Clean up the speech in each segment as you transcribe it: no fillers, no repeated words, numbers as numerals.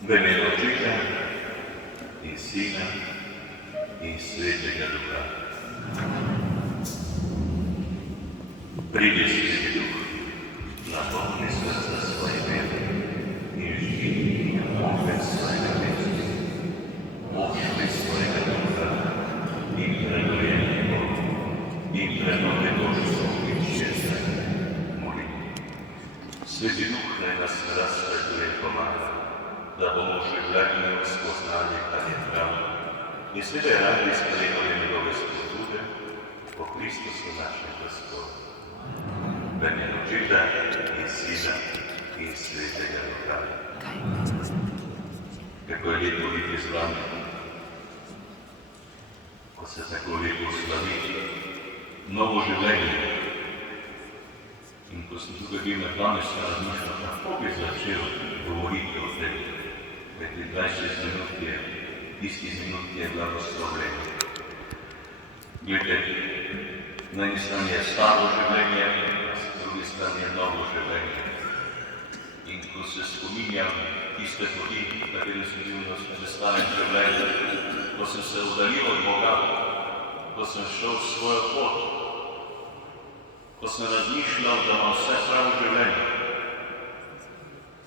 V imenu Očeta in Sina in Svetega Duha. Pridi, Sveti Duh, napolni srca svoje vere in živi ogenj svojega mesta. Pošli svojega Duha in prenuj Bogu in prenuj Božjo in čestne molitve. Sveti Duh naj nas razsvetuje in pomaga, da bomo v življenju spoznali, kar je prav, in seveda radi sprejemali njegove spodbude po Kristusu našem Gospodu. V imenu Očeta in Sina in Svetega Duha. Kako je lepo biti z vami, ko se tako lepo slavi novo življenje. In ko sem tukaj bil na 12. razmišljal, kako bi začel govoriti o tem, kajti 20 minut je, tistih minut je blagoslovljenje. Glede, na eni strani je staro življenje, na drugi strani je novo življenje. In ko se spominjam tiste poti, katere sem bil na starem življenju, ko sem se oddaljil od Boga, ko sem šel svojo pot, ko sem razmišljal, da imam vse pravo življenje,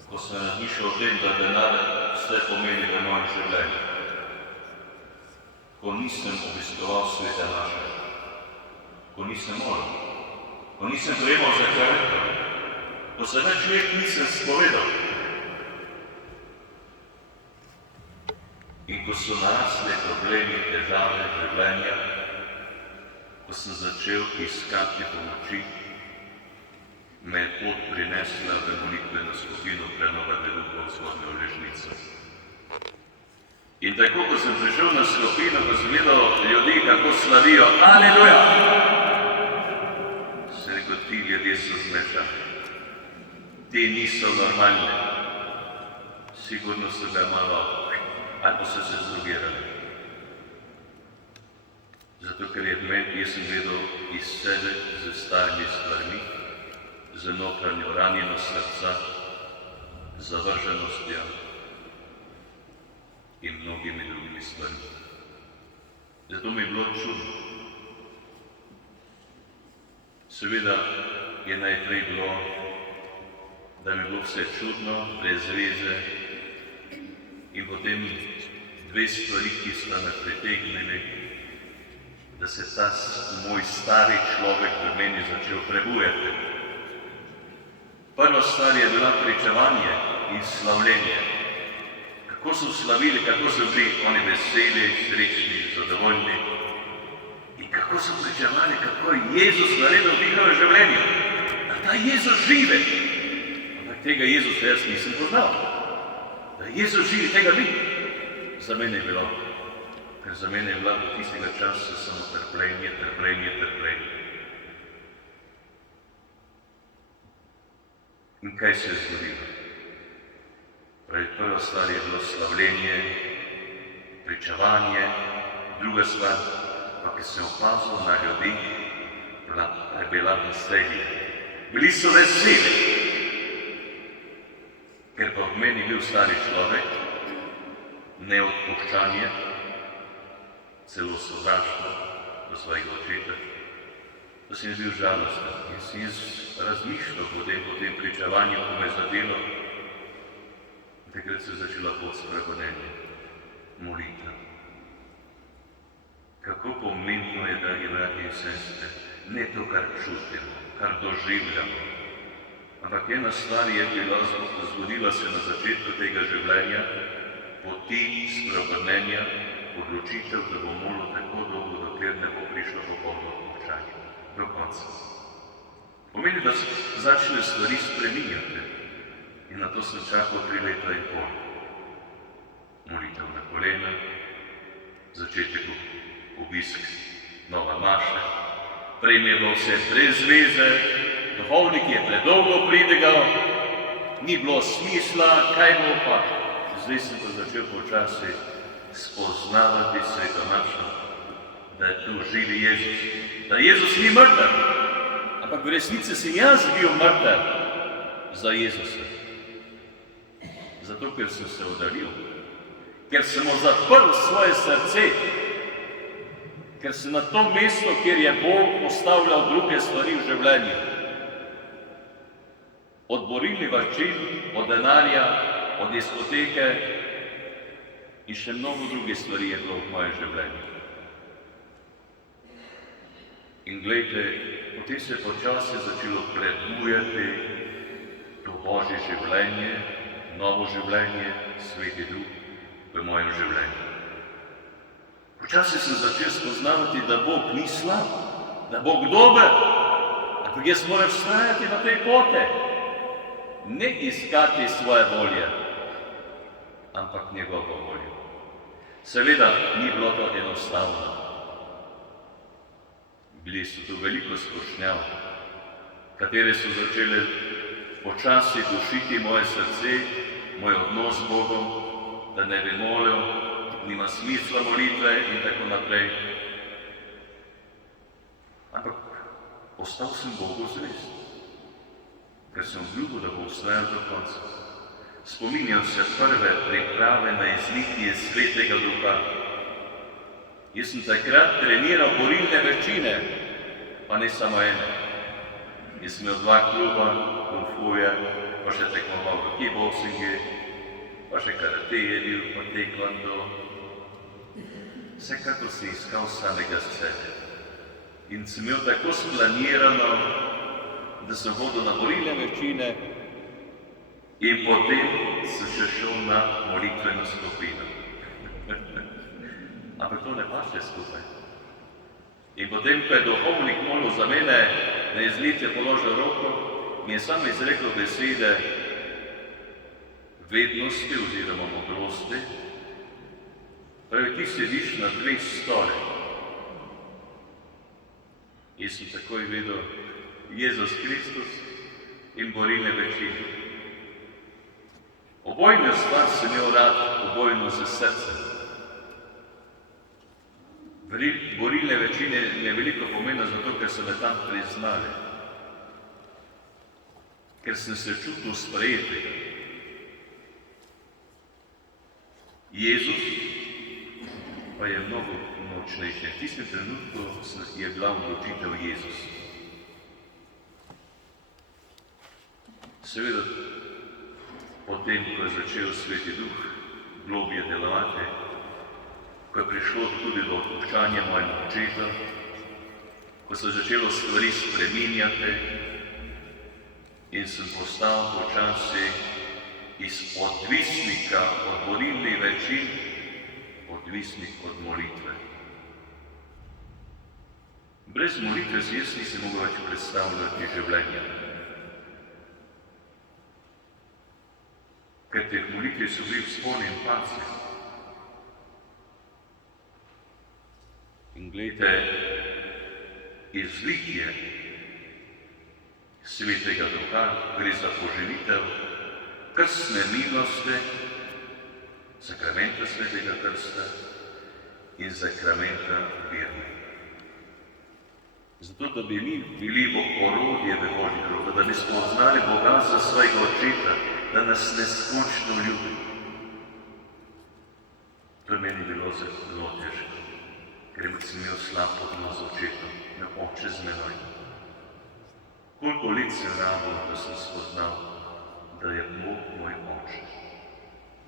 ko sem razmišljal o tem, da denar vse pomeni v mojem življenju, ko nisem obiskoval svete naše, ko nisem molil, ko nisem prejemal zakrveta, ko se več let nisem spovedal. In ko so narasle problemi, težave življenja, ko sem začel iskati pomoči, me je pot prinesla v molitveno skupino Prenova Duha v Vzhodno Oležnico. In tako, ko sem prišel na skupino, ko sem videl ljudi, kako slavijo Aleluja, sem rekel, ti ljudje so zmešani, ti niso normalni, sigurno so ga malo, ali pa so se zdrugirali. Zato, ker je jaz sem vedel iz sebe z starimi stvarmi, z notranjo ranjenost srca, zavrženostjo in mnogimi drugimi stvarmi. Zato mi je bilo čudno. Seveda je najprej bilo, da mi je bilo vse čudno, brez veze, in potem dve stvari, ki sta me pritegnili, da se ta moj stari človek v meni začel prebujati. Prva stvar je bila pričevanje in slavljenje. Kako so slavili, kako so bili oni veseli, srečni, zadovoljni in kako so pričevali, kako je Jezus naredil v njihovem življenju. Da ta Jezus žive. Ampak tega Jezusa jaz nisem poznal. Da Jezus živi, tega ni. Za mene je bilo. Ker za mene je bilo do tistega časa samo trpljenje, trpljenje, trpljenje. In kaj se je zgodilo? Prva stvar je bilo slavljenje, pričevanje, druga stvar, pa ki sem opazil na ljudi, je bila veselje. Bili so veseli, ker pa v meni bil stari človek, neodpuščanje, celo sovraštvo do svojega očeta, da sem bil žalosten. In sem jaz razmišljal po tem pričevanju, ko me je zadelo. Takrat se je začela pot spregovorjenja, molitva. Kako pomembno je, dragi bratje in sestre, ne to, kar čutimo, kar doživljamo. Ampak ena stvar je bila, zgodila se na začetku tega življenja, poti spregovorjenja, odločitev, da bo molil tako dolgo, dokler ne bo prišlo popolno končanje. Do konca. Pomeni, da se začne stvari spreminjati. In na to sem čakal 3 leta in pol. Molitev na kolena, začetek obisk nova maša. Prej mi je bilo vse brez veze, duhovnik je predolgo pridigal, ni bilo smisla, kaj bo pa. Zdaj sem pa začel počasi spoznavati svetonačno, da je tu živi Jezus. Da Jezus ni mrtev, ampak v resnici sem jaz bil mrtev za Jezusa. zato ker sem se oddaljil, ker sem mu zaprl svoje srce, ker sem na to mesto, kjer je Bog postavljal druge stvari v življenju. Od borilnih veščin, od denarja, od diskoteke in še mnogo drugih stvari je bilo v mojem življenju. In glejte, potem se je počasi začelo prebujati to Božje življenje, novo življenje, Sveti Duh v mojem življenju. Počasi sem začel spoznavati, da Bog ni slab, da je Bog dober, ampak jaz moram vztrajati na tej poti, ne iskati svoje volje, ampak njegovo voljo. Seveda ni bilo to enostavno. Bili so tu veliko skušnjav, katere so začele počasi dušiti moje srce, moj odnos z Bogom, da ne bi molil, nima smisla molitve in tako naprej. Ampak ostal sem Bogu zvest, ker sem obljubil, da bo vztrajal do konca. Spominjam se prve priprave na izlitje Svetega Duha. Jaz sem takrat treniral borilne veščine, pa ne samo ene. Jaz sem imel 2 kluba, kung fuje, pa še tekmoval v kickboxingu, pa še karate je bil, pa taekwondo. Vsekakor sem iskal samega sebe. In sem imel tako splanirano, da sem hodil na borilne veščine in potem sem še šel na molitveno skupino. Ampak to ne paše skupaj. In potem, ko je duhovnik molil za mene, na izlitje položil roko, mi je sam izrekel besede vednosti oziroma modrosti. Pravi, ti sediš na 2 stole. Jaz sem takoj vedel Jezus Kristus in borilne veščine. Obojno stvar sem imel rad, obojno z srcem. Borilne veščine mi je veliko pomena zato, ker so me tam priznali. Ker sem se čutil sprejetega. Jezus pa je mnogo močnejši. V tistem trenutku je bila odločitev Jezus. Seveda, potem, ko je začel Sveti Duh globje delovati, ko je prišlo tudi do odpuščanja mojega očeta, ko se je začelo stvari spreminjati in sem postal počasi iz odvisnika od borilnih veščin, odvisnik od molitve. Brez molitve si jaz nisem mogel več predstavljati življenja. Ker teh molitve so bili vzponi in padci. In glejte, izlitje Svetega Duha gre za poživitev krstne milosti, sakramenta Svetega Krsta in sakramenta vere. Zato, da bi mi bili orodje v Božjih rokah, da bi spoznali Boga za svojega očeta, da nas neskončno ljubi. To je meni bilo zelo težko, ker sem imel slab odnos z očetom, me oče z menoj. Koliko let sem rabil, da sem spoznal, da je Bog moj oče,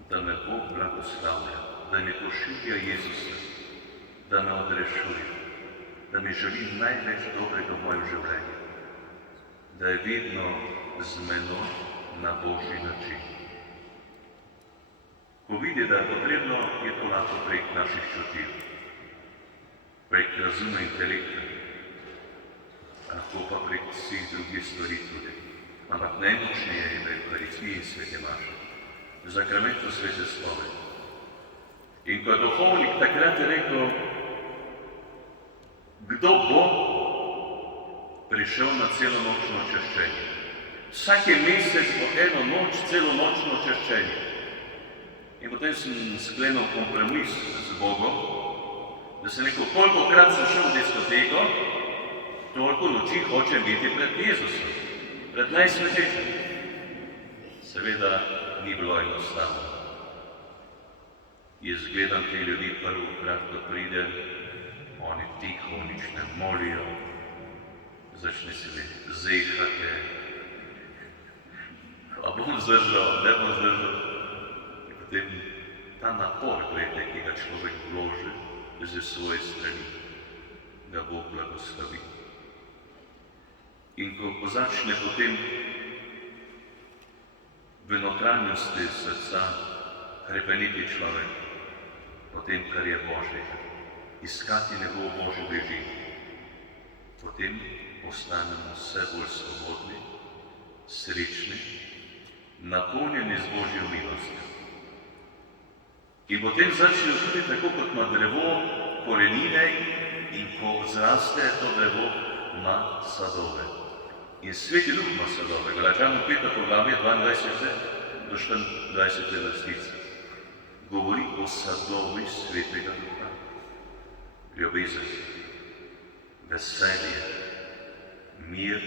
da me Bog blagoslavlja, da mi pošilja Jezusa, da me odrešuje, da mi želi največ dobrega v mojem življenju, da je vedno z menoj na Božji način. Ko vidi, da je potrebno, je to lahko prek naših čutil, prek razuma intelekta, lahko pa prek vseh drugih stvari tudi. Ampak najmočnije je v Evharistiji in Svete maše, v sakramentu Svete spovedi. In ko je duhovnik takrat rekel, kdo bo prišel na celonočno češčenje. Vsake mesec bo eno noč celonočno češčenje. In potem sem sklenil kompromis z Bogom, da sem rekel, kolikokrat sem šel v diskoteko, toliko noči hočem biti pred Jezusom, pred najsvetejšim. Seveda ni bilo enostavno. Jaz gledam te ljudi prvokrat, ko pridem, oni tiho, nič ne molijo, začne se mi zehati, a bom zdržal, ne bom zdržal. In potem ta napor, gledajte, ki ga človek vloži ze svoje strani, da Bog blagoslovi. In ko začne potem v notranjosti srca hrepeniti človek po tem, kar je Božje, iskati njegov Božji režim, potem postanemo vse bolj svobodni, srečni, napolnjeni z Božjo milostjo. In potem začnejo tudi tako, kot ima drevo korenine in ko zraste to drevo, ima sadove. In Sveti Duh ima sadove. Galačanom 5. poglavje 22. do 24. vrstice govori o sadovi Svetega Duha. Ljubezen, veselje, mir,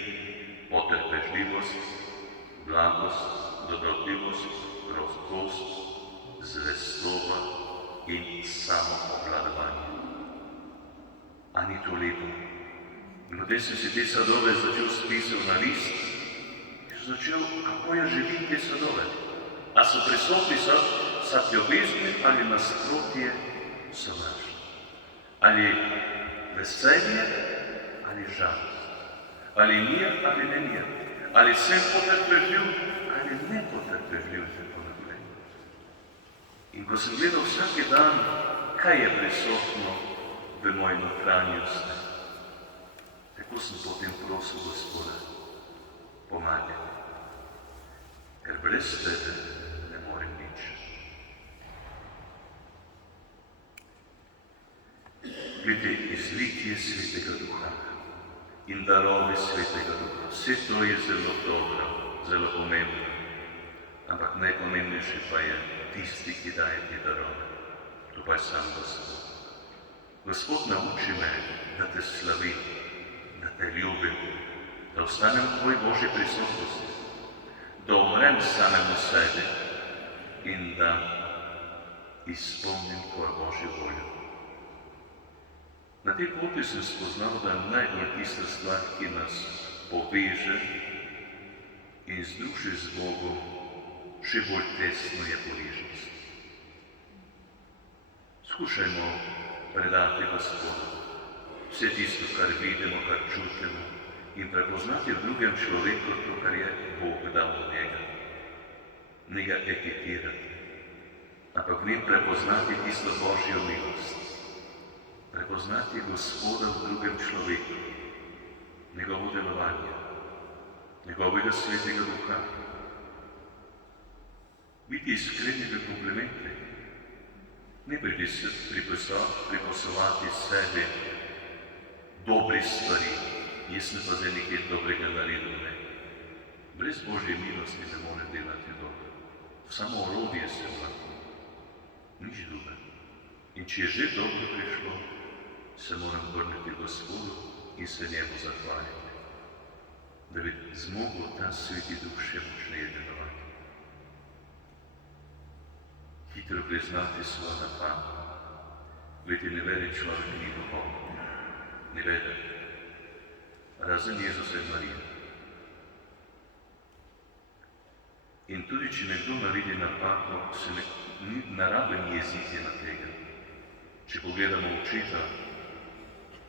potrpežljivost, blagost, dobrotljivost, krotost, zvestoba in samoobvladovanje. A ni to lepo? In potem sem si te sadove začel spisati na list in začel, kako jaz želim te sadove. A so prisotni sad ljubezni ali nasprotje sovraštva? Ali veselje ali žalost? Ali mir ali nemir? Ali sem potrpežljiv ali nepotrpežljiv? In ko sem gledal vsaki dan, kaj je prisotno v moji notranjosti, tako sem potem prosil Gospoda, pomagaj, ker brez tebe ne morem nič. Glede, izlitje Svetega Duha in darove Svetega Duha, vse to je zelo dobro, zelo pomembno, ampak najpomembnejše pa je tisti, ki daje te darove. To pa je sam Gospod. Gospod, nauči me, da te slavim, da te ljubim, da ostanem v tvoji Božji prisotnosti, da umrem samemu sebi in da izpolnim tvojo Božjo voljo. Na tej poti sem spoznal, da najbolj tista stvar, ki nas poveže in združi z Bogom, še bolj tesno je bližnost. Skušajmo predati Gospodu vse tisto, kar vidimo, kar čutimo in prepoznati v drugem človeku to, kar je Bog dal od njega. Ne ga etiketirati, ampak v njim prepoznati tisto Božjo milost. Prepoznati Gospoda v drugem človeku, njegovo delovanje, njegovega Svetega Duha. Biti iskreni v komplimente, ne pripisovati sebi dobrih stvari, jaz ne pa zdaj nekaj dobrega naredil, ne. Brez Božje milosti ne more delati dobro. Samo orodje se lahko, nič druga. In če je že dobro prišlo, se moram vrniti Gospodu in se njemu zahvaliti, da bi zmogel ta Sveti Duh še močneje delovati. Hitro priznati svojo napako. Glede, ne vede človek ni popoln. Ne vede. Razen Jezusa in Marija. In tudi, če nekdo naredi napako, se ni naraben jeziti na tega. Če pogledamo očeta,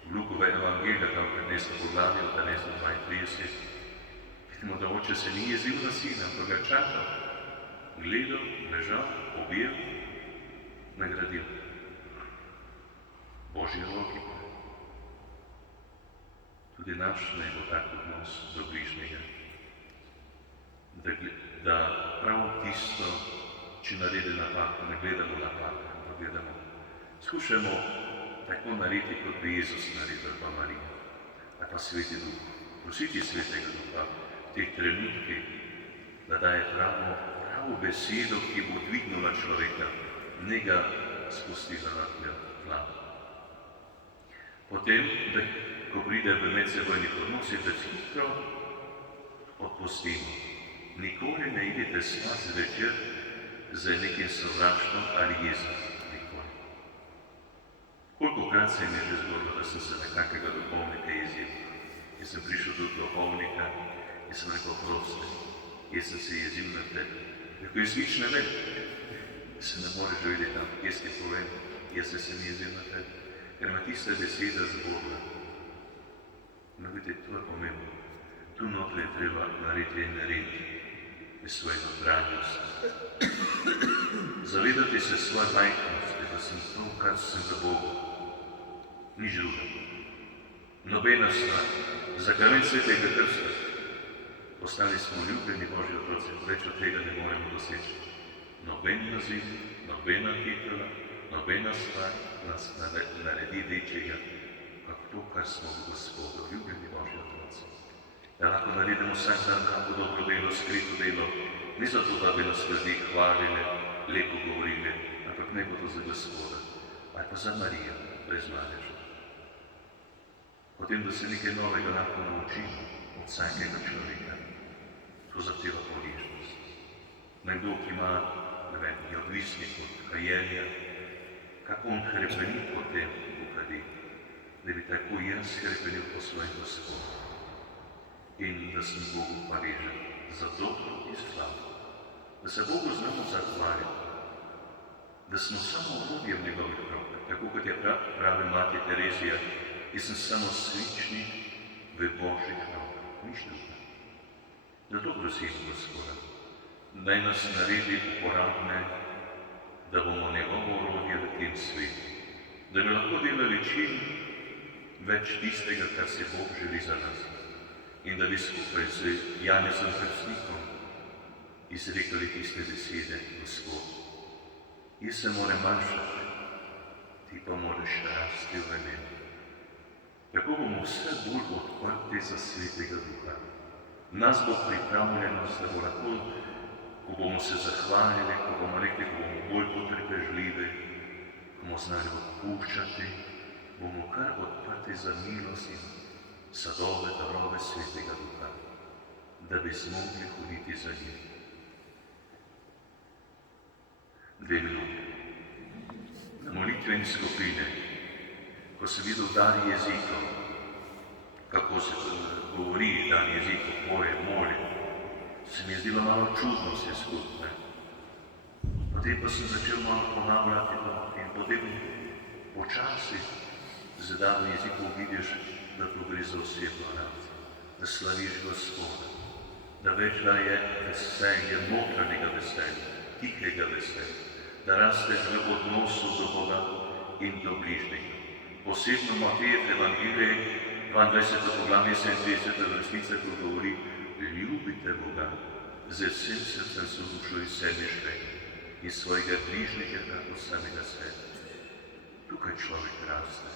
v Lukove evangelije, tam 15. poglavje, 15:32, vidimo, da oče se ni jezil na sina, ampak ga čakal, gledal, ležal, objel, nagradil. Božji logika. Tudi naš naj bo tak odnos do bližnjega, da prav tisto, če naredi napako, ne gledamo napako, ampak gledamo. Skušamo tako narediti, kot bi Jezus naredil, pa Marija, ali pa Sveti Duh. Prositi Svetega Duha v teh trenutkih, da daje pravo besedo, ki bo dvignila človeka, ne ga spustila na tla. Potem, ko pride v medsebojnih odnosih, da hitro odpustimo. Nikoli ne idete spat zvečer z nekim sovraštvom ali jezo. Nikoli. Kolikokrat se mi je že zgodilo, da sem se na kakega duhovnika jezil. Jaz sem prišel do duhovnika in sem rekel, prosti, jaz sem se jezil na tebi. Rekel, jaz nič ne vem. Se ne moreš vedeti tam, jaz ti povem, jaz se mi jezil na tebi. Ker ima tista beseda zgodila. No, vidite, to je pomembno. Tu notri je treba narediti en red v svoji notranjosti. Zavedati se svoje majhnosti, da sem to, kar sem za Boga. Nič drugega. Nobena stvar. Za kamen svetega krsta. Postali smo ljubljeni Božji otroci, več od tega ne moremo doseči. Noben naziv, nobena titula, nobena stvar nas naredi večjega, kot to, kar smo v Gospodu, ljubljeni Božji otroci. Da lahko naredimo vsak dan kako dobro delo, skrito delo, ni zato, da bi nas ljudi hvalili, lepo govorili, ampak ne bo to za Gospoda, ali pa za Marijo, brez madeža. Potem, da se nekaj novega lahko naučimo od vsakega človeka, to zahteva ponižnost. Nekdo, ki ima, ne vem, je odvisnik od kajenja, kako on hrepeni po tem ukadi, da bi tako jaz hrepenil po svojem Gospodu in da sem Bogu hvaležen za dobro in slavo, da se Bogu znamo zahvaliti, da smo samo orodje v njegovih rokah, tako kot je pravi mati Terezija, jaz sem samo svičnik v Božjih rokah, nič drugega. Zato prosimo Gospoda, naj nas naredi uporabne, da bomo njegovo orodje v tem svetu, da bi lahko delali čim več tistega, kar se Bog želi za nas in da bi skupaj z Janezom Krstnikom izrekali tiste besede, Gospod, jaz se moram manjšati, ti pa moraš rasti v meni. Tako bomo vse bolj odprti za Svetega Duha. Nas bo pripravljenost, da bo lahko, ko bomo se zahvalili, ko bomo rekli, ko bomo bolj potrpežljivi, ko bomo znali odpuščati, bomo kar odprti za milost in sadove, darove Svetega Duha, da bi zmogli hoditi za njim. 2 minuti. Na molitveni skupine, ko sem videl dan jezikov, kako se govori dan jezikov, poje, moli, se mi je zdelo malo čudno vse skupaj. Potem pa sem začel malo ponavljati to in potem počasi z danom jezikov vidiš, da to gre za osebno reakcijo, da slaviš Gospoda, da veš, da je veselje, notranjega veselja, tihega veselja, da rasteš v odnosu do Boga in do bližnjega. Posebno Matejev Evangelij, 22. poglavje 37. vrstnica, ko govori, ljubite Boga z vsem srcem, s dušo in sebištvom in svojega bližnjega tako samega sebe. Tukaj človek raste,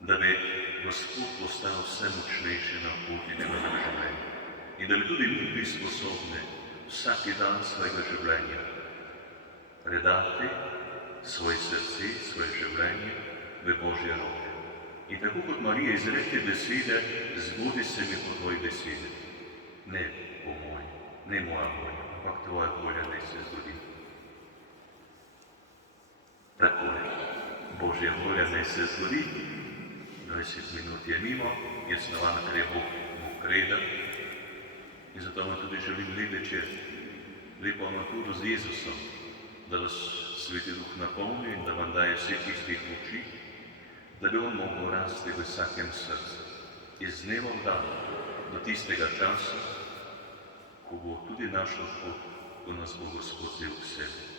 da bi Gospod postal vse močnejši na poti njegovega življenja in da bi tudi mi bili sposobni vsak dan svojega življenja predati svoje srce, svoje življenje v Božje roke. In tako kot Marija izrekli besede, zbudi se mi po tvoji besedi. Ne po moji, ne moja volja, ampak tvoja volja naj se zgodi. Tako je, Božja volja naj se zgodi, 20 minut je mimo, je snovana, ker je Bog reda in zato vam tudi želim lep večer, lepo avanturo z Jezusom, da vas Sveti Duh napolni in da vam daje vse tistih moči, da bi on mogel rasti v vsakem srcu, iz dneva v dan, do tistega časa, ko bo tudi našel pot, ko nas bo Gospod vzel k sebi.